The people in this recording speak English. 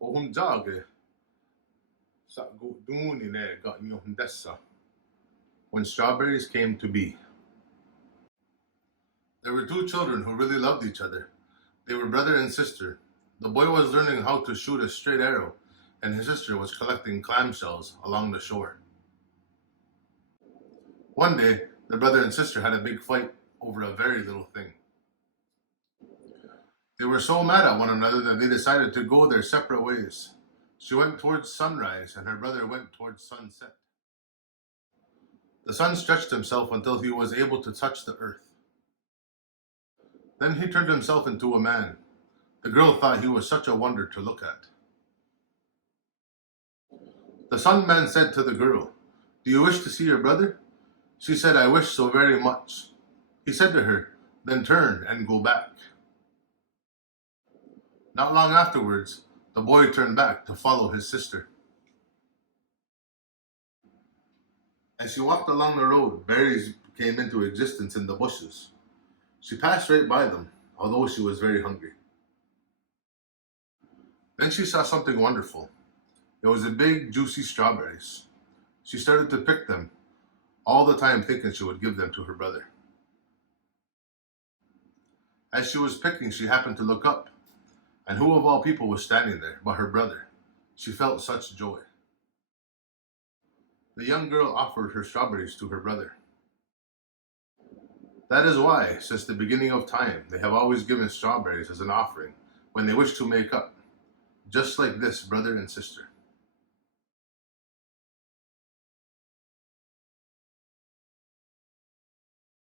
Ohontsá Sha'kontón when strawberries came to be. There were two children who really loved each other. They were brother and sister. The boy was learning how to shoot a straight arrow, and his sister was collecting clamshells along the shore. One day, the brother and sister had a big fight over a very little thing. They were so mad at one another that they decided to go their separate ways. She went towards sunrise, and her brother went towards sunset. The sun stretched himself until he was able to touch the earth. Then he turned himself into a man. The girl thought he was such a wonder to look at. The sun man said to the girl, "Do you wish to see your brother?" She said, "I wish so very much." He said to her, "Then turn and go back." Not long afterwards, the boy turned back to follow his sister. As she walked along the road, berries came into existence in the bushes. She passed right by them, although she was very hungry. Then she saw something wonderful. It was a big, juicy strawberries. She started to pick them, all the time thinking she would give them to her brother. As she was picking, she happened to look up, and who of all people was standing there but her brother? She felt such joy. The young girl offered her strawberries to her brother. That is why, since the beginning of time, they have always given strawberries as an offering when they wish to make up, just like this brother and sister.